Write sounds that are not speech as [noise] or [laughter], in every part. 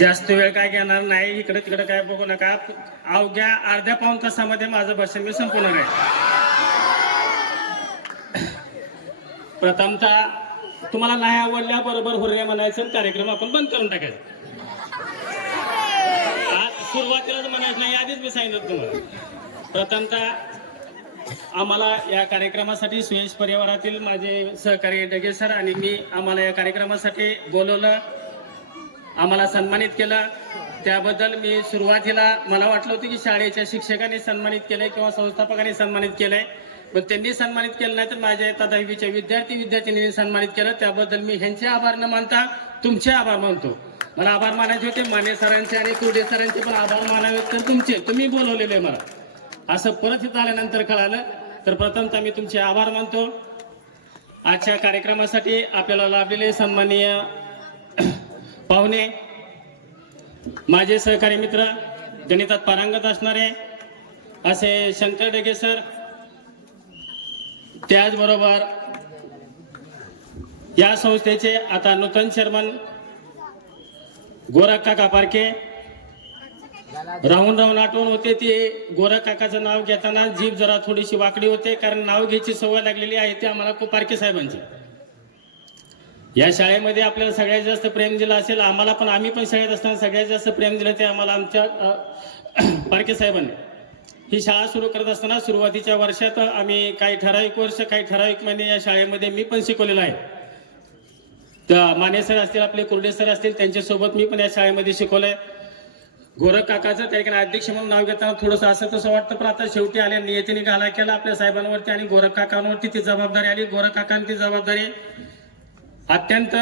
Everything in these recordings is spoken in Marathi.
जास्त वेळ काय घेणार नाही इकडे तिकडे काय बघू नका. अवघ्या अर्ध्या पाऊन तासामध्ये माझं भाषण मी संपवणार आहे प्रथमतः तुम्हाला नाही आवडल्या बरोबर हुर्रे म्हणायचं आणि कार्यक्रम आपण बंद करून टाकायचं. आज सुरुवातीलाच म्हणायचं नाही आधीच मी सांगितलं तुम्हाला. प्रथमतः आम्हाला या कार्यक्रमासाठी सुयश परिवारातील माझे सहकारी डगे सर आणि मी आम्हाला या कार्यक्रमासाठी बोलवलं. आम्हाला सन्मानित केलं. त्याबद्दल मी सुरुवातीला मला वाटलं होतं की शाळेच्या शिक्षकांनी सन्मानित केलंय किंवा संस्थापकांनी सन्मानित केलंय. पण त्यांनी सन्मानित केलं नाही तर माझ्या इयत्ता दहावीच्या विद्यार्थी विद्यार्थिनींनी सन्मानित केलं. त्याबद्दल मी ह्यांचे आभार न मानता तुमचे आभार मानतो. मला आभार मानायचे होते माने सरांचे आणि कुर्डे सरांचे पण आभार मानावे तर तुमचे. तुम्ही बोलवलेले मला. असं परत इथं आल्यानंतर कळालं. तर प्रथमतः मी तुमचे आभार मानतो. आजच्या कार्यक्रमासाठी आपल्याला लाभलेले सन्माननीय पाहुणे माझे सहकारी मित्र गणितात पारंगत असणारे असे शंकर डेगे सर त्याचबरोबर या संस्थेचे आता नूतन चेअरमन गोरख काका पारखे. राहून राहून आठवण होते ते गोरख काकाचं नाव घेताना जीभ जरा थोडीशी वाकडी होते कारण नाव घ्यायची सवय लागलेली आहे ते आम्हाला खूप पारखे साहेबांची. या शाळेमध्ये आपल्याला सगळ्यात जास्त प्रेम दिलं असेल आम्हाला पण आम्ही पण शाळेत असताना सगळ्यात जास्त प्रेम दिलं ते आम्हाला आमच्या अ, [clears throat] पारखे साहेबांनी. ही शाळा सुरू करत असताना सुरुवातीच्या वर्षात आम्ही काही ठराविक वर्ष काही ठराविक महिने या शाळेमध्ये मी पण शिकवलेलं आहे. तर माने सर असतील आपले कुर्डे सर असतील त्यांच्यासोबत मी पण या शाळेमध्ये शिकवलं आहे गोरख काकाचं त्या ठिकाणी अध्यक्ष म्हणून नाव घेताना थोडंसं असं तसं वाटतं पण आता शेवटी आल्या नियतीने घाला केला आपल्या साहेबांवरती आणि गोरख काकांवरती ती जबाबदारी आली. गोरख काकांची जबाबदारी अत्यंत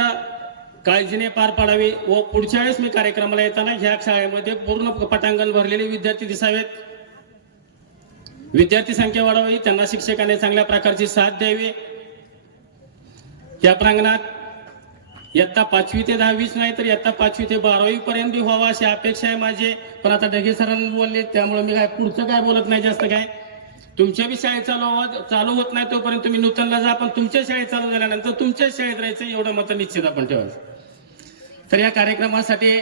काळजीने पार पाडावी व पुढच्या वेळेस मी कार्यक्रमाला येताना ह्या शाळेमध्ये पूर्ण पटांगण भरलेले विद्यार्थी दिसावेत. विद्यार्थी संख्या वाढवावी त्यांना शिक्षकाने चांगल्या प्रकारची साथ द्यावी. या प्रांगणात इयत्ता पाचवी ते दहावीच नाही तर इयत्ता पाचवी ते बारावी पर्यंत बी व्हावा अशी अपेक्षा आहे माझी. पण आता ढगे सरांनी बोलले त्यामुळे मी काय पुढचं काय बोलत नाही जास्त काय. तुमच्या बी शाळेत चालू चालू होत नाही तोपर्यंत तुम्ही नूतनला जा पण तुमच्या शाळेत चालू झाल्यानंतर तुमच्याच शाळेत राहायचं एवढं मत निश्चित आपण ठेवायचं. तर या कार्यक्रमासाठी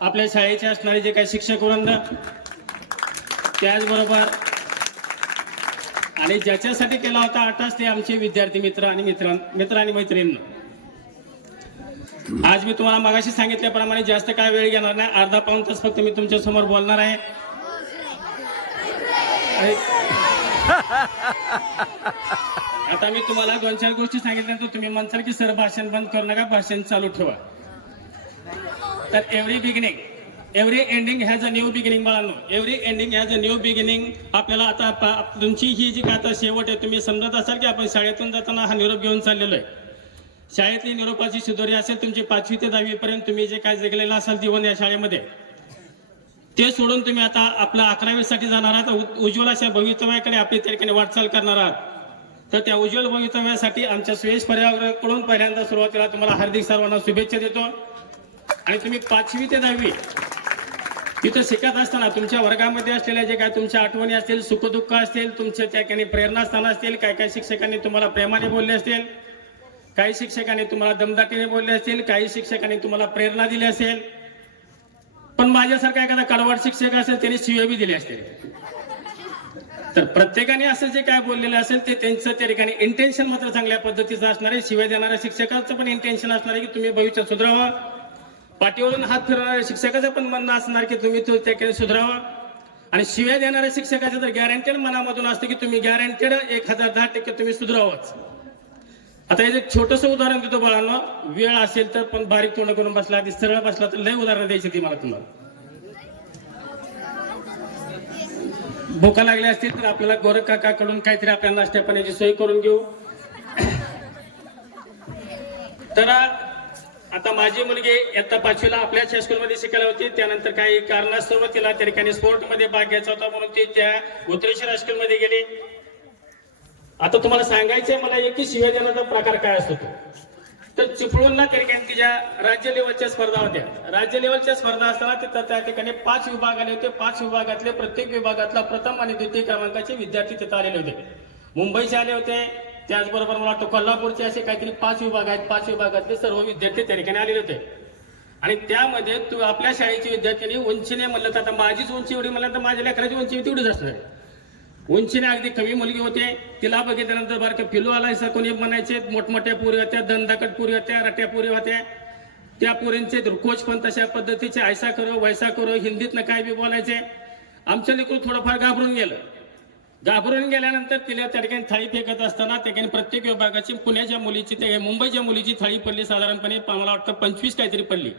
आपल्या शाळेचे असणारे जे काही शिक्षक वृंद त्याचबरोबर आणि ज्याच्यासाठी केला होता आठाच ते आमचे विद्यार्थी मित्र आणि मित्र मित्र आणि मैत्रिणी आज मी तुम्हाला मगाशी सांगितल्याप्रमाणे जास्त काय वेळ घेणार नाही अर्धा पाऊन तास फक्त मी तुमच्यासमोर बोलणार आहे. आणि- आता मी तुम्हाला दोन चार गोष्टी सांगितल्यानंतर तुम्ही म्हणसाल की सर भाषण बंद करू नका भाषण चालू ठेवा. तर every beginning every ending has a new beginning बाळांनो. Every ending has a new beginning आपल्याला आता पा- तुमची ही जी काय आता शेवट आहे तुम्ही समजत असाल की आपण शाळेतून जाताना हा निरोप घेऊन चाललेलो आहे. शाळेतली निरोपाची शिदोरी असेल तुमची पाचवी ते दहावीपर्यंत तुम्ही जे काय जगलेलं असाल जीवन या शाळेमध्ये ते सोडून तुम्ही आता आपल्या अकरावीसाठी जाणार आहात. उज्ज्वलाच्या अशा भवितव्याकडे आपली त्या ठिकाणी वाटचाल करणार आहात. तर त्या उज्ज्वल भवितव्यासाठी आमच्या सुयश पर्यावरणाकडून पहिल्यांदा सुरुवातीला तुम्हाला हार्दिक सर्वांना शुभेच्छा देतो. आणि तुम्ही पाचवी ते दहावी तिथं शिकत असताना तुमच्या वर्गामध्ये असलेल्या जे काय तुमच्या आठवणी असतील सुखदुःख असतील तुमच्या त्या ठिकाणी प्रेरणास्थान असतील काय काय शिक्षकांनी तुम्हाला प्रेमाने बोलले असतील काही शिक्षकांनी तुम्हाला दमदाटीने बोलले असतील काही शिक्षकांनी तुम्हाला प्रेरणा दिली असेल पण माझ्यासारखा एखादा कडवाड शिक्षक असेल त्याने शिव्या बी दिले असते. तर प्रत्येकाने असं जे काय बोललेलं असेल ते त्यांचं त्या ठिकाणी इंटेन्शन मात्र चांगल्या पद्धतीचं असणार आहे. शिवाय देणाऱ्या शिक्षकाचं पण इंटेन्शन असणार आहे की तुम्ही भविष्यात सुधारावा. पाठीवरून हात फिरवणाऱ्या शिक्षकाचं पण म्हणणं असणार की तुम्ही तो त्या ठिकाणी सुधारावा. आणि शिव्या देणाऱ्या शिक्षकाचं तर गॅरंटेड मनामधून असतं की तुम्ही गॅरंटेड एक हजार दहा टक्के तुम्ही सुधारावंच. आता एक छोटंसं उदाहरण देतो बाळांनो वेळ असेल तर पण बारीक तोंड करून बसला आधी सरळ बसला तर लय उदाहरण द्यायची ती मला तुम्हाला. भोका लागल्या असतील तर आपल्याला गोरख काकाकडून काहीतरी आपल्याला नाश्त्या पाण्याची सोय करून घेऊ. तर आता माझी मुलगी इयत्ता पाचवीला आपल्याच हायस्कूलमध्ये शिकायला होती. त्यानंतर काही कारणास्तव तिला त्या ठिकाणी स्पोर्टमध्ये भाग घ्यायचा होता म्हणून ती त्या उत्तरेश्वर हायस्कूलमध्ये गेली. आता तुम्हाला सांगायचंय मला एक की शिवाय प्रकार काय असतो तो? तर चिपळूणला क्रिकेट की ज्या राज्य लेवलच्या स्पर्धा होत्या राज्य लेवलच्या स्पर्धा असताना तिथं त्या ठिकाणी पाच विभाग आले होते. पाच विभागातले प्रत्येक विभागातला प्रथम आणि द्वितीय क्रमांकाचे विद्यार्थी तिथं आलेले होते. मुंबईचे आले होते त्याचबरोबर मला वाटतं कोल्हापूरचे असे काहीतरी पाच विभाग आहेत. पाच विभागातले सर्व विद्यार्थी त्या ठिकाणी आलेले होते. आणि त्यामध्ये तू आपल्या शाळेच्या विद्यार्थ्यांनी उंचीने म्हणलं तर आता माझीच उंची एवढी म्हणलं तर माझ्या लेकराची उंची तेवढीच असणार उंचीने अगदी कमी मुलगी होते. तिला बघितल्यानंतर बारक पिलू आलायसा कोणी म्हणायचे मोठमोठ्या पुरी होत्या दंदाकट पुरी होत्या रट्या पुरी होत्या. त्या पुरींचे कोच पण तशा पद्धतीचे ऐसा करो वैसा करो हिंदीतनं काय बी बोलायचे. आमचं लेकरू थोडंफार घाबरून गेलं. घाबरून गेल्यानंतर तिला त्या ठिकाणी थाळी फेकत असताना त्या ठिकाणी प्रत्येक विभागाची पुण्याच्या मुलीची ते मुंबईच्या मुलीची थाळी पडली साधारणपणे मला वाटतं पंचवीस काहीतरी पडली.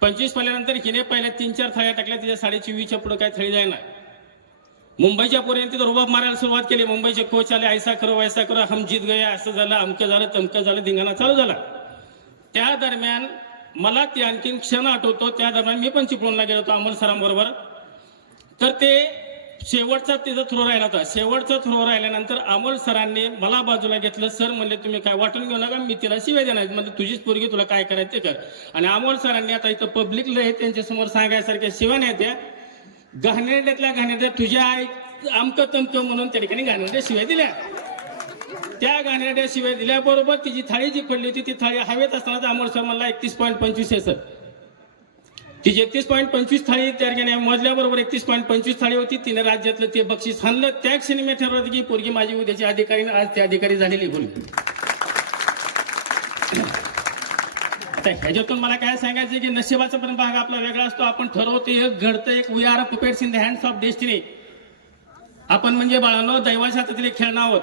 पंचवीस पडल्यानंतर हिने पहिल्या तीन चार थाळ्या टाकल्या तिच्या साडेची वीसच्या काय थाळी जायना. मुंबईच्या पोरीने तिथं रुबाब मारायला सुरुवात केली. मुंबईचे कोच आले ऐसा करो वैसा करो हम जीत गए असं झालं अमकं झालं तमकं झालं धिंगाणा चालू झाला. त्या दरम्यान मला ते आणखीन क्षण आठवतो. त्या दरम्यान मी पण चिपळूणला गेलो होतो अमोल सरांबरोबर तर ते शेवटचा तिचा थ्रो राहिला होता. शेवटचा थ्रो राहिल्यानंतर अमोल सरांनी मला बाजूला घेतलं सर म्हणले तुम्ही काय वाटून घेऊ नका मी तिला शिवाय देणार म्हणजे तुझीच पोरगी तुला काय करायचं ते कर. आणि अमोल सरांनी आता इथं पब्लिकला हे त्यांच्यासमोर सांगायसारख्या शिवाय नाही त्या. घाणेरड्यातल्या घाणेरड्या तुझ्या आई आमकं तमकं म्हणून त्या ठिकाणी घाणेरड्या शिवाय दिल्या. त्या घाणेरड्या शिवाय दिल्याबरोबर तिची थाळी जी पडली होती ती थाळी हवेत असताना अमोल सर मला एकतीस पॉईंट पंचवीस आहे सर. तिची एकतीस पॉईंट पंचवीस थाळी त्या ठिकाणी मजल्याबरोबर एकतीस पॉईंट पंचवीस थाळी होती. तिने राज्यातलं ते बक्षीस आणलं त्या क्षणी मी ठरवलं की पोरगी माझी उद्याची अधिकारी आज ते अधिकारी झालेली बोलली आता ह्याच्यातून मला काय सांगायचं की नशिबाचा पण भाग आपला वेगळा असतो. आपण ठरवतो एक घडतं एक we are prepares in the hands of destiny आपण म्हणजे बाळांनो दैवाच्या हातातले खेळणं आहोत.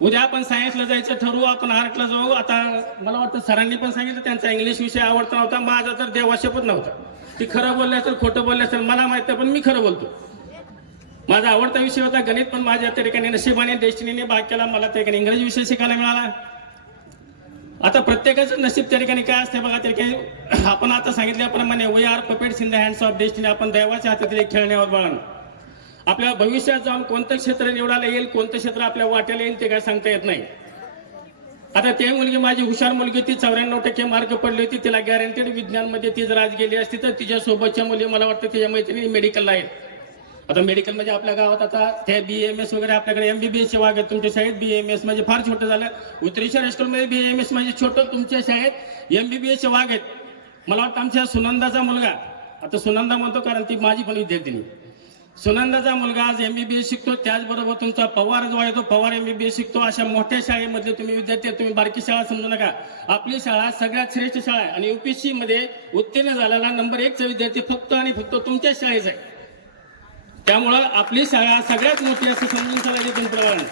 उद्या आपण सायन्सला जायचं ठरवू आपण आर्टला जाऊ. आता मला वाटतं सरांनी पण सांगितलं त्यांचा इंग्लिश विषय आवडता नव्हता माझा तर देवाशपच नव्हता. ती खरं बोलले असेल खोटं बोलले असेल मला माहीत आहे, पण मी खरं बोलतो. माझा आवडता विषय होता गणित पण माझ्या त्या ठिकाणी नशिबाने डेस्टिनीने भाग केला. मला त्या ठिकाणी इंग्रजी विषय शिकायला मिळाला. आता प्रत्येकाचं नशीब त्या ठिकाणी काय असते बघा त्या ठिकाणी आपण आता सांगितल्याप्रमाणे we are puppets in the hands of destiny आपण दैवाच्या हातातील एक खेळणे आहोत आपल्या भविष्यात जाऊन कोणतं क्षेत्र निवडायला येईल कोणतं क्षेत्र आपल्या वाट्याला येईल ते काय सांगता येत नाही. आता ते मुलगी माझी हुशार मुलगी ती चौऱ्याण्णव टक्के मार्क पडली होती तिला गॅरंटेड विज्ञानमध्ये ती जर आज गेली असती तर तिच्या सोबतच्या मुली मला वाटतं तिच्या मैत्रिणी मेडिकलला आहेत. आता मेडिकल म्हणजे आपल्या गावात आता त्या बी एम एस वगैरे आपल्याकडे एम बी बी एस वाग आहेत तुमच्या शाळेत बी एम एस म्हणजे फार छोटं झालं. उत्तरेश्वर हायस्कूलमध्ये बी एम एस म्हणजे छोटं तुमच्या शाळेत एम बी बी एस वाग आहेत. मला वाटतं आमच्या सुनंदाचा मुलगा. आता सुनंदा म्हणतो कारण ती माझी पण विद्यार्थिनी. सुनंदाचा मुलगा आज एमबीबीएस शिकतो त्याचबरोबर तुमचा पवार जो आहे तो पवार एमबीबीएस शिकतो. अशा मोठ्या शाळेमधले तुम्ही विद्यार्थी तुम्ही बारकी शाळा समजू नका. आपली शाळा सगळ्यात श्रेष्ठ शाळा आहे आणि युपीएससी मध्ये उत्तीर्ण झालेला नंबर एकचा विद्यार्थी फक्त आणि फक्त तुमच्या शाळेचा आहे. त्यामुळं आपली शाळा सगळ्यात मोठी असं समजून चालायची तुमच्याप्रमाणे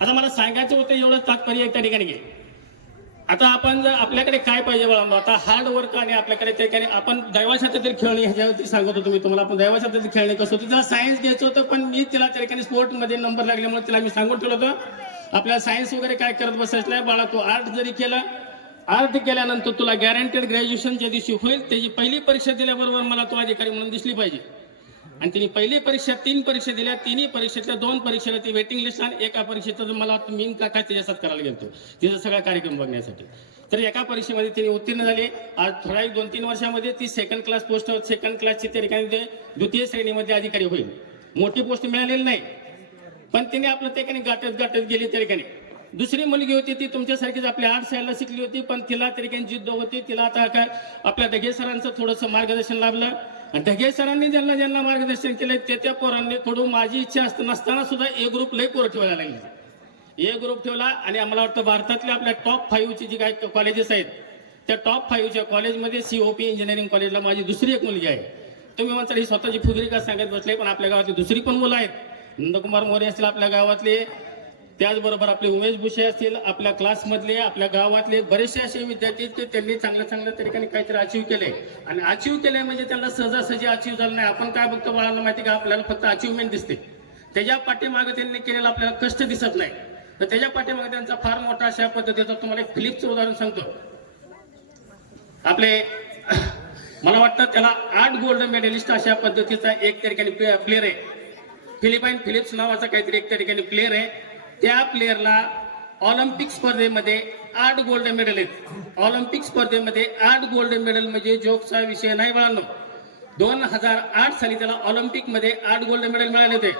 आता मला सांगायचं होतं एवढं तात्पर्य त्या ठिकाणी घे. आता आपण जर आपल्याकडे काय पाहिजे बाळांनो? आता हार्ड वर्क आणि आपल्याकडे त्या ठिकाणी आपण दैवाशातील खेळणे ह्याच्यावरती सांगत होतो मी तुम्हाला. आपण दैवाशातील खेळणे कसं होतं? तिला सायन्स घ्यायचं होतं पण मी तिला त्या ठिकाणी स्पोर्टमध्ये नंबर लागल्यामुळे तिला मी सांगून ठेवलं होतं. आपल्याला सायन्स वगैरे काय करत बसायचं नाही बाळा. तू आर्ट जरी केलं आर्ट केल्यानंतर तुला गॅरंटेड ग्रॅज्युएशन ज्या दिवशी होईल. त्याची पहिली परीक्षा दिल्याबरोबर मला तू अधिकारी म्हणून दिसली पाहिजे. आणि तिने पहिली परीक्षा तीन परीक्षा दिल्या. तिन्ही परीक्षेतल्या दोन परीक्षेला ती वेटिंग लिस्ट आणि एका परीक्षेचं मला वाटतं का काका त्याच्यासात करायला गेलतो. तिचा सगळा कार्यक्रम बघण्यासाठी. तर एका परीक्षेमध्ये तिने उत्तीर्ण झाली. आज थोडा एक दोन तीन वर्षामध्ये ती सेकंड क्लास पोस्ट सेकंड क्लासची त्या ठिकाणी द्वितीय श्रेणीमध्ये अधिकारी होईल. मोठी पोस्ट मिळालेली नाही. पण तिने आपलं ते ठिकाणी गाठत गाठत गेली त्या ठिकाणी दुसरी मुलगी होती ती तुमच्यासारखीच आपल्या आर्ट साईडला शिकली होती पण तिला तरी ठिकाणी जिद्द होती. तिला आता काय आपल्या ढगे सरांचं थोडंसं मार्गदर्शन लाभलं. आणि ढगे सरांनी ज्यांना ज्यांना मार्गदर्शन केलं त्या त्या पोरांनी थोडं माझी इच्छा असत नसताना सुद्धा ए ग्रुप लई पोरं ठेवायला लागली. ए ग्रुप ठेवला आणि आम्हाला वाटतं भारतातल्या आपल्या टॉप फाईव्हची जी काय कॉलेजेस आहेत त्या टॉप फाईव्हच्या कॉलेजमध्ये सीओपी इंजिनिअरिंग कॉलेजला माझी दुसरी एक मुलगी आहे. तुम्ही म्हणता ही स्वतःची फुगरी का सांगत बसले पण आपल्या गावातली दुसरी पण मुलं आहेत. नंदकुमार मोरे असतील आपल्या गावातले त्याचबरोबर आपले उमेश भुसे असतील आपल्या क्लासमधले आपल्या गावातले बरेचसे असे विद्यार्थी आहेत की त्यांनी चांगल्या चांगल्या त्या काहीतरी अचीव केले. आणि अचीव केले म्हणजे त्यांना सहजासहजी अचीव झालं नाही. आपण काय बघतो बाळांना माहिती का? आपल्याला फक्त अचीवमेंट दिसते. त्याच्या पाठीमागे त्यांनी केलेलं आपल्याला कष्ट दिसत नाही. तर त्याच्या पाठीमागे त्यांचा फार मोठा अशा पद्धतीचा तुम्हाला एक फिलिपचं उदाहरण सांगतो. आपले मला वाटतं त्याला आठ गोल्ड मेडलिस्ट अशा पद्धतीचा एक त्या ठिकाणी प्लेअर आहे. फिलिपाईन फिलिप्स नावाचा काहीतरी एक त्या ठिकाणी प्लेअर आहे. त्या प्लेअरला ऑलिम्पिक स्पर्धेमध्ये आठ गोल्ड मेडल आहेत. ऑलिम्पिक स्पर्धेमध्ये आठ गोल्ड मेडल म्हणजे जोकचा विषय नाही बाळांनो. दोन हजार आठ साली त्याला ऑलिम्पिकमध्ये आठ गोल्ड मेडल मिळाले होते.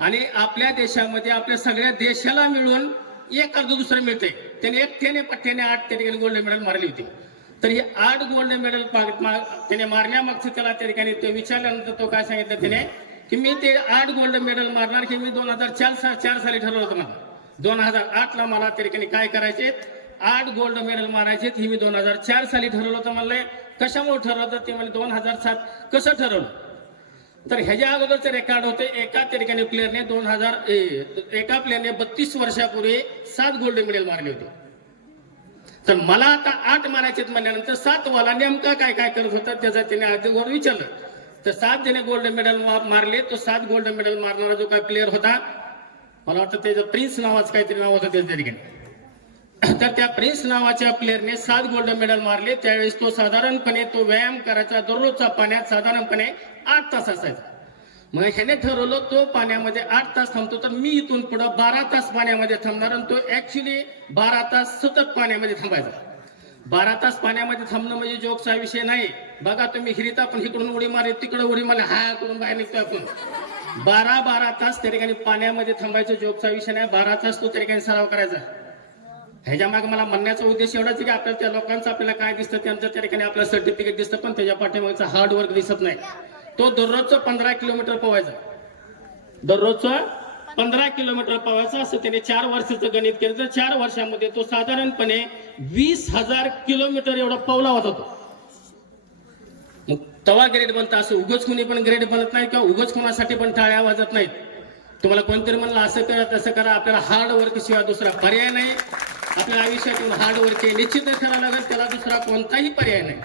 आणि आपल्या देशामध्ये आपल्या सगळ्या देशाला मिळून एक अर्ध दुसरं मिळते. त्याने एक पठ्ठ्याने आठ त्या ठिकाणी गोल्ड मेडल मारली होती. तर हे आठ गोल्ड मेडल त्याने मारण्यामागचं त्याला त्या ठिकाणी ते विचारल्यानंतर तो काय सांगितलं? त्याने की मी ते आठ गोल्ड मेडल मारणार की मी दोन हजार चार सा चार साली ठरवलं होतं मला. दोन हजार आठला मला त्या ठिकाणी काय करायचे? आठ गोल्ड मेडल मारायचे हे मी दोन हजार चार साली ठरवलं होतं म्हणले. कशामुळे ठरवलं होतं? ते म्हणजे दोन हजार सात. कसं ठरवलं? तर ह्याच्या अगोदरचे रेकॉर्ड होते. एका त्या प्लेअरने दोन हजार एका प्लेअरने बत्तीस वर्षापूर्वी सात गोल्ड मेडल मारले होते. तर मला आता आठ मारायचे म्हणल्यानंतर सात वाला नेमका काय काय करत होता? त्याचा त्याने अगोदर विचारलं. तर सात जण गोल्ड मेडल मारले. तो सात गोल्ड मेडल मारणारा जो काय प्लेअर होता मला वाटतं त्याचं प्रिन्स नावाचं काहीतरी नाव होतं त्याच्या ठिकाणी. तर त्या प्रिन्स नावाच्या प्लेअरने सात गोल्ड मेडल मारले. त्यावेळेस तो साधारणपणे तो व्यायाम करायचा दररोजचा पाण्यात साधारणपणे आठ तास असायचा. मग ह्याने ठरवलं तो पाण्यामध्ये आठ तास थांबतो. तर मी इथून पुढं बारा तास पाण्यामध्ये थांबणार आणि तो ऍक्च्युली बारा तास सतत पाण्यामध्ये थांबायचा. बारा तास पाण्यामध्ये थांबणं म्हणजे जोकचा विषय नाही. बघा तुम्ही हिरीता पण इकडून उडी मारे तिकडे उडी मारे हा करून बाहेर निघतोय आपण. बारा बारा तास त्या ठिकाणी पाण्यामध्ये थांबायचं जोकचा विषय नाही. बारा तास तो त्या ठिकाणी सराव करायचा. ह्याच्या मागे मला म्हणण्याचा उद्देश एवढाच आहे की आपल्याला त्या लोकांचं आपल्याला काय दिसतं त्यांचं त्या ठिकाणी आपल्याला सर्टिफिकेट दिसतं पण त्याच्या पाठीमागचा हार्डवर्क दिसत नाही. तो दररोजचं पंधरा किलोमीटर पवायचा दररोजचं पंधरा किलोमीटर पवायचा असं त्याने चार वर्षाचं गणित केलं. तर चार वर्षामध्ये तो साधारणपणे वीस हजार किलोमीटर एवढा पवला होता. तो मग तवा ग्रेड बनता असं उगच कुणी पण ग्रेड बनत नाही किंवा उगच कुणासाठी पण टाळ्या वाजत नाहीत. तुम्हाला कोणतरी म्हणलं असं करा तसं करा आपल्याला हार्ड वर्क शिवाय दुसरा पर्याय नाही. आपल्या आयुष्यातून हार्ड वर्क हे निश्चितच करावं लागेल त्याला दुसरा कोणताही पर्याय नाही.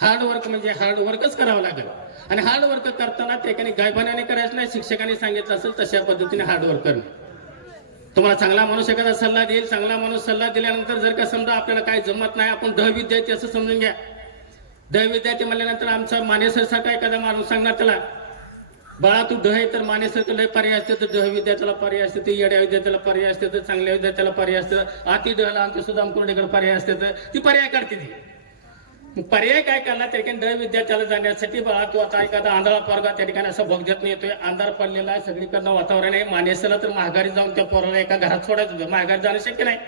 हार्ड वर्क म्हणजे हार्ड वर्कच करावं लागेल. आणि हार्डवर्क करताना त्या ठिकाणी गायबानाने करायचं नाही शिक्षकांनी सांगितलं असेल तशा पद्धतीने हार्डवर्क करणे करणं. तुम्हाला चांगला माणूस एखादा सल्ला देईल चांगला माणूस सल्ला दिल्यानंतर जर का समजा आपल्याला काही जमत नाही आपण दह विद्यार्थी असं समजून घ्या. दह विद्यार्थी म्हणल्यानंतर आमचा मानेसर सारखा एखादा माणूस सांगणार त्याला बाळा तू ढह आहे तर मानेसरचं लय पर्याय असते तर डह विद्यार्थ्याला पर्याय असते तर येड्या विद्यार्थ्याला पर्याय असते तर चांगल्या विद्यार्थ्याला पर्याय असतं अति डहला आमच्या सुद्धा आमकडे पर्याय असते तर ती पर्याय काढते ती. पर्याय काय करणार? त्या ठिकाणी डह विद्यार्थ्याला जाण्यासाठी बघा तू आता एखादा आंधळा पोरगा त्या ठिकाणी असं बघत नाही येतोय अंधार पडलेला आहे सगळीकडनं वातावरण आहे. मानेसला तर महागारी जाऊन त्या पोराला एका घरात सोडायचं होतं. महागारी जाणं शक्य नाही.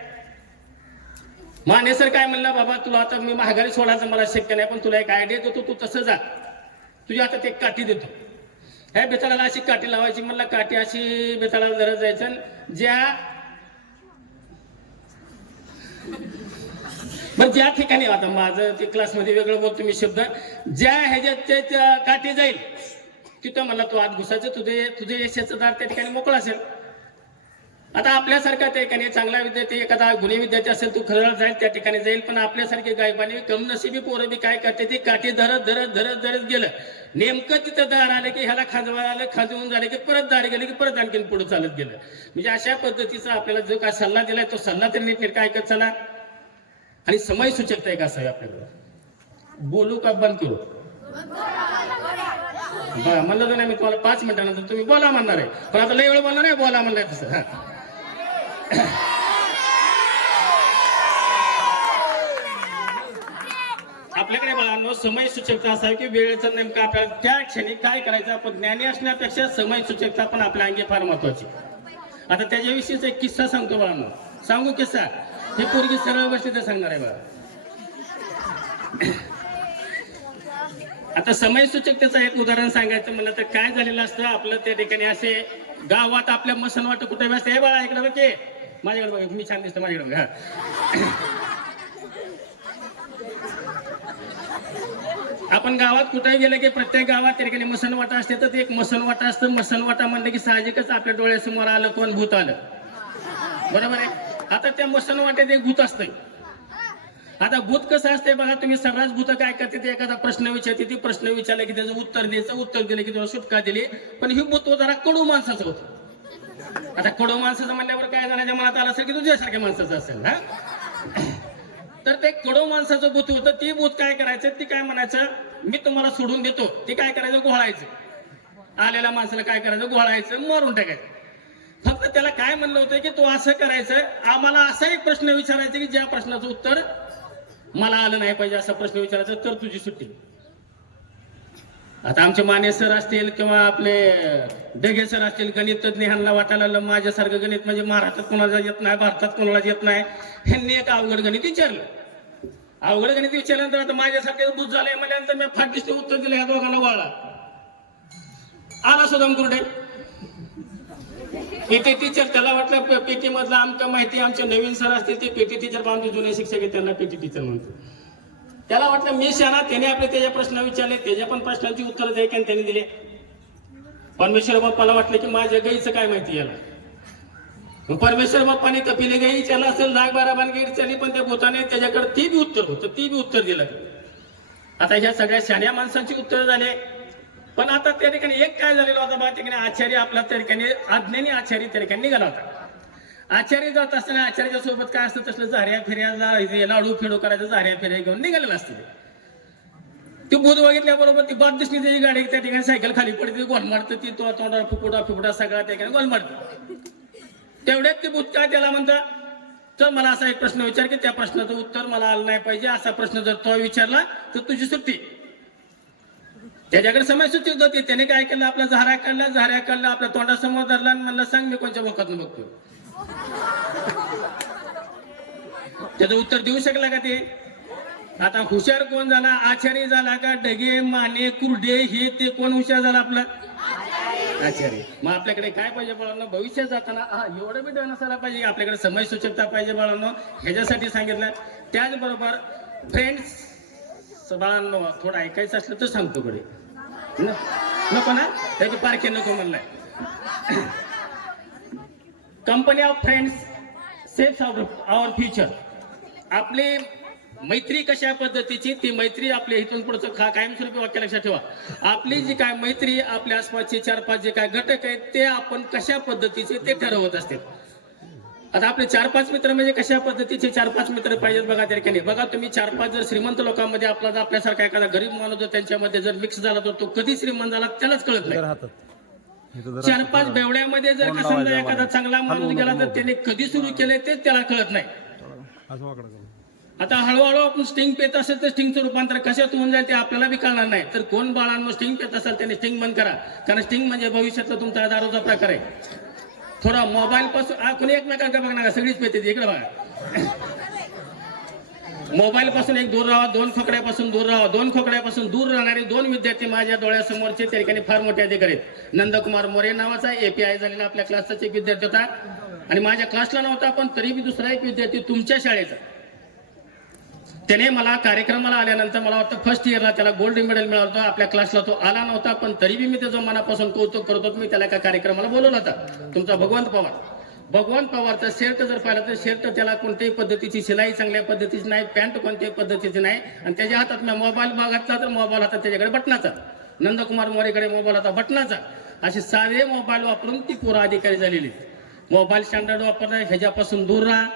मानेसर काय म्हणला बाबा तुला आता मी महागारी सोडायचं मला शक्य नाही पण तुला एक आयडिया देतो तू तसं जा. तुझी आता ते काठी देतो. ह्या बेताळाला अशी काठी लावायची. म्हणला काठी अशी बेताळाला धरत जायचं आणि ज्या पण ज्या ठिकाणी आता माझं ते क्लासमध्ये वेगळं बोलतो मी शब्द ज्या ह्याच्यात त्या काठी जाईल तिथं मला तू आत घुसायचं तुझे तुझे यशाचं दार त्या ठिकाणी मोकळा असेल. आता आपल्यासारखा त्या ठिकाणी चांगला विद्यार्थी एखादा गुन्हे विद्यार्थी असेल तू खरं जाईल त्या ठिकाणी जाईल पण आपल्यासारखे गायबाने कमनशिबी पोरं बी काय करते ती काठी धरत धरत धरत धरत गेलं. नेमकं तिथं दार आलं की ह्याला खाजवा आलं खाजवून झालं की परत दार गेलं की परत आणखीन पुढे चालत गेलं. म्हणजे अशा पद्धतीचा आपल्याला जो काय सल्ला दिलाय तो सल्ला तरी नीट काय ऐकत चला. आणि समय सूचकता एक असावी आपल्याकडे? बोलू का बंद करू? म्हणलं तर नाही मी तुम्हाला पाच मिनिटानंतर तुम्ही बोला म्हणणार आहे. पण आता लय वेळ बोलणार नाही बोला म्हणलाय तसं. हा. आपल्याकडे बाळांनो समय सूचकता असावी की वेळेचं नेमकं आपल्याला त्या क्षणी काय करायचं आपण ज्ञानी असण्यापेक्षा समय सूचकता पण आपल्या अंगी फार महत्वाची. आता त्याच्याविषयीच एक किस्सा सांगतो बाळांनो. सांगू किस्सा. ही पोरगी सरळ बसली तर सांगणार आहे बघा. आता समय त्याचं एक उदाहरण सांगायचं म्हणलं तर काय झालेलं असतं? आपलं त्या ठिकाणी असे गावात आपल्या मसन वाटत कुठे व्यस्त हे बाळा इकडे बघे माझ्याकडे बघा मी छान दिसतो माझ्याकडे बघ. आपण गावात कुठेही गेलं की प्रत्येक गावात त्या ठिकाणी मसनवाटा असते. तर ते एक मसनवाटा असतं. मसनवाटा म्हणलं की साहजिकच आपल्या डोळ्यासमोर आलं कोण भूत आलं. बरोबर आहे? आता त्या मसनवाट्यात एक भूत असतंय. आता भूत कसं असतंय बघा तुम्ही सर्रास भूत काय करते ते एखादा प्रश्न विचारते ती प्रश्न विचारला की त्याचं उत्तर द्यायचं उत्तर दिलं की त्याला सुटका दिली पण ही भूत जरा कडू माणसाचं होतं. आता कडू माणसाचं म्हणल्यावर काय जणांच्या मनात आलं असेल की तुझ्यासारख्या माणसाचं असेल ना? तर ते कडो माणसाचं भूत होतं ती भूत काय करायचं ती काय म्हणायचं मी तुम्हाला सोडून देतो ती काय करायचं घोळायचं. आलेल्या माणसाला काय करायचं घोळायचं मारून टाकायचं. फक्त त्याला काय म्हणलं होतं की तू असं करायचं आम्हाला असा एक प्रश्न विचारायचा की ज्या प्रश्नाचं उत्तर मला आलं नाही पाहिजे असा प्रश्न विचारायचा तर तुझी सुट्टी. आता आमचे माने सर असतील किंवा आपले डेगे सर असतील गणित तज्ञ ह्यांना वाटायला लागलं माझ्यासारखं गणित म्हणजे महाराष्ट्रात कोणाला येत नाही भारतात कोणाला येत नाही. ह्यांनी एक अवघड गणित विचारलं. अवघड गणित विचारल्यानंतर आता माझ्यासारखे बुद्ध झाले म्हणल्यानंतर मी फाटीचे उत्तर दिलं या दोघांना वाळा. आला सुदाम कुरडे. पीटी टीचर त्याला वाटलं पीटी मधला आमच्या माहिती आमचे नवीन सर असतील ते पीटी टीचर आमचे जुने शिक्षक आहेत त्यांना पीटी टीचर म्हणतो. त्याला वाटलं मी शाना त्याने आपले त्याच्या प्रश्न विचारले त्याच्या पण प्रश्नांची उत्तरं द्यायची आणि त्यांनी दिले. परमेश्वर बाप्पाला वाटलं की माझ्या गाईचं काय माहिती याला? परमेश्वर बाप्पाने कपिले गाई विचारला असेल नाग बारा गाई विचारली पण त्या भूताने त्याच्याकडे ती बी उत्तर होतं ती बी उत्तर दिलं. आता ह्या सगळ्या शाण्या माणसांची उत्तरं झाले. पण आता त्या ठिकाणी एक काय झालेलं होतं बा ठिकाणी आचार्य आपल्या त्या ठिकाणी आज्ञेने आचार्य त्या ठिकाणी निघाला होता. आचार्य जात असताना आचार्याच्या सोबत काय असतं? तसलं झाऱ्या फिर्या लाडू फिडू करायचं झाऱ्या फिर्या घेऊन निघालेलं असतं ते. ती बघितल्याबरोबर ती बाद दिसली त्याची गाडी त्या ठिकाणी सायकल खाली पडते गोल मारतं ती तो तोंडा फुकुटा फुकुटा सगळा त्या ठिकाणी गोल मारतो तेवढ्यात ते बुध काय त्याला म्हणतात तर मला असा एक प्रश्न विचार की त्या प्रश्नाचं उत्तर मला आलं नाही पाहिजे असा प्रश्न जर तो विचारला तर तुझी सुट्टी. त्याच्याकडे समय सुट्टी होती. त्याने काय केलं? आपला झारा काढला झाऱ्या काढला आपल्या तोंडासमोर धरला आणि म्हणलं सांग मी कोणत्या मुखातून बघतो त्याचं उत्तर देऊ शकला का ते? आता हुशार कोण झाला? आचार्य झाला का? डगे माने कुरडे हे ते कोण हुशार झाला आपला? आचार्य. मग आपल्याकडे काय पाहिजे बाळांनो? भविष्यात जाताना हा एवढं बी डन असायला पाहिजे आपल्याकडे समय सूचकता पाहिजे बाळांनो. ह्याच्यासाठी सांगितलं. त्याचबरोबर फ्रेंड्स बाळांनो थोडं ऐकायचं असलं तर सांगतो कडे नको ना. त्याची पारखे नको म्हणलाय. Company of friends shape our future आपली मैत्री कशा पद्धतीची ती मैत्री आपल्या इथून पुढचं खा कायमस्वरूपी वाक्य लक्षात ठेवा. आपली जी काय मैत्री आपल्या आसपासचे चार पाच जे काय घटक आहेत ते आपण कशा पद्धतीचे ते ठरवत असते आता आपले चार पाच मित्र म्हणजे कशा पद्धतीचे चार पाच मित्र पाहिजेत बघा त्या ठिकाणी. बघा तुम्ही चार पाच जर श्रीमंत लोकांमध्ये आपला जर आपल्यासारखा एखादा गरीब माणूस जर त्यांच्यामध्ये जर मिक्स झाला तर तो कधी श्रीमंत झाला त्यालाच कळत नाही. चार पाच बेवड्यामध्ये जर का समजा एखादा चांगला माणूस गेला तर त्याने कधी सुरू केले तेच त्याला कळत नाही. आता हळूहळू आपण स्टिंग पेत असेल तर स्टिंगचं रूपांतर कशात होऊन जाईल ते आपल्याला बी कळणार नाही. तर कोण बाळांनो स्टिंग पेत असेल त्याने स्टिंग बंद करा. कारण स्टिंग म्हणजे भविष्यातला तुमचा दारूचा प्रकार आहे. थोडा मोबाईल पासून कोणी एकमेकांकडे बघणार सगळीच पेते इकडे बघा. मोबाईल पासून एक दूर राहा दोन खोकड्यापासून दूर राहा. दोन खोकड्यापासून दूर राहणारे दोन विद्यार्थी माझ्या डोळ्यासमोरचे त्या ठिकाणी फार मोठे अधिकारी आहेत. नंदकुमार मोरे नावाचा एपीआय झालेला आपल्या क्लासचा एक विद्यार्थी होता. आणि माझ्या क्लासला नव्हता पण तरी बी दुसरा एक विद्यार्थी तुमच्या शाळेचा. त्याने मला कार्यक्रमाला आल्यानंतर मला वाटतं फर्स्ट इयरला त्याला गोल्ड मेडल मिळालं होतं. आपल्या क्लासला तो आला नव्हता पण तरी बी मी त्याचं मनापासून कौतुक करतो मी त्याला एका कार्यक्रमाला बोलवला होता. तुमचा भगवंत पवार. भगवंत पवारचा शर्ट जर पाहिला तर शर्ट त्याला कोणत्याही पद्धतीची शिलाई चांगल्या पद्धतीची नाही पॅन्ट कोणत्याही पद्धतीची नाही. आणि त्याच्या हातात मोबाईल बघातला तर मोबाईल हातात त्याच्याकडे बटनाचा. नंदकुमार मोरेकडे मोबाईल होता बटनाचा. असे सारे मोबाईल वापरून ती पोरं अधिकारी झालेली मोबाईल स्टँडर्ड वापरणं ह्याच्यापासून दूर राहा.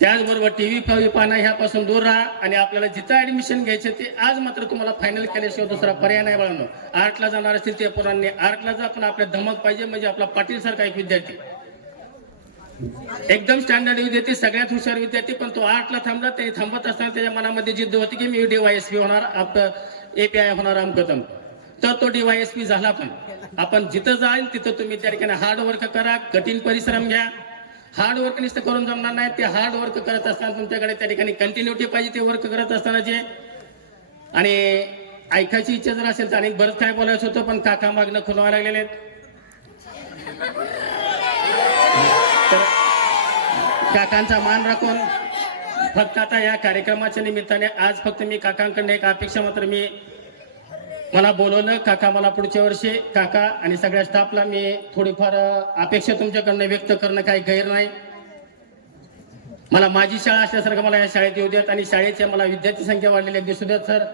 त्याचबरोबर टीव्ही फावी पाहणं ह्यापासून दूर राहा आणि आपल्याला जिथं ऍडमिशन घ्यायचं ते आज मात्र तुम्हाला फायनल केल्याशिवाय दुसरा पर्याय नाही बाळांनो. आर्टला जाणार असतील ते पोरांनी. आर्टला जा पण आपल्या धमक पाहिजे म्हणजे आपला पाटील सारखा एक विद्यार्थी? एकदम स्टँडर्ड विद्यार्थी सगळ्यात हुशार विद्यार्थी पण तो आर्टला थांबला ते थांबत असताना त्याच्या मनामध्ये जिद्द होती की मी डीवायएसपी होणार आप एपीआय होणार आमकदम तर तो डीवायएसपी झाला पण. आपण जिथं जाईल तिथं तुम्ही त्या ठिकाणी हार्ड वर्क करा कठीण परिश्रम घ्या. हार्ड वर्क नुसतं करून जमणार नाही. ते हार्ड वर्क करत असताना तुमच्याकडे त्या ठिकाणी कंटिन्युटी पाहिजे ते वर्क करत असतानाचे आणि ऐकायची इच्छा जर असेल तर आणि बरंच काय बोलायचं होतं पण काका मागणं खुलवा लागलेले आहेत. तर काकांचा मान राखून फक्त आता या कार्यक्रमाच्या निमित्ताने आज फक्त मी काकांकडनं एक अपेक्षा मात्र मी मला बोलवलं काका मला पुढच्या वर्षी काका आणि सगळ्या स्टाफला मी थोडीफार अपेक्षा तुमच्याकडनं व्यक्त करणं काही गैर नाही. मला माझी शाळा असल्यासारखं मला या शाळेत येऊ द्यात आणि शाळेच्या मला विद्यार्थी संख्या वाढलेली दिसू द्यात सर.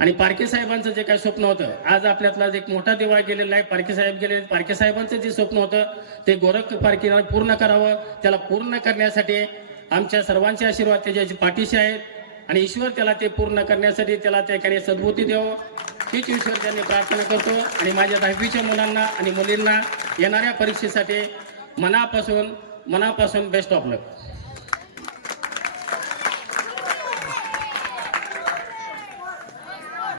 आणि पारखे साहेबांचं जे काही स्वप्न होतं आज आपल्यातला एक मोठा दिवा गेलेला आहे पारखे साहेब गेले पारखे साहेबांचं जे स्वप्न होतं ते गोरख पारखीनं पूर्ण करावं त्याला पूर्ण करण्यासाठी आमच्या सर्वांचे आशीर्वाद त्याच्या पाठीशी आहेत. आणि ईश्वर त्याला ते पूर्ण करण्यासाठी त्याला त्या ठिकाणी सद्बुद्धी द्यावं. हीच ईश्वर प्रार्थना करतो आणि माझ्या दहावीच्या मुलांना आणि मुलींना येणाऱ्या परीक्षेसाठी मनापासून मनापासून बेस्ट ऑफ लक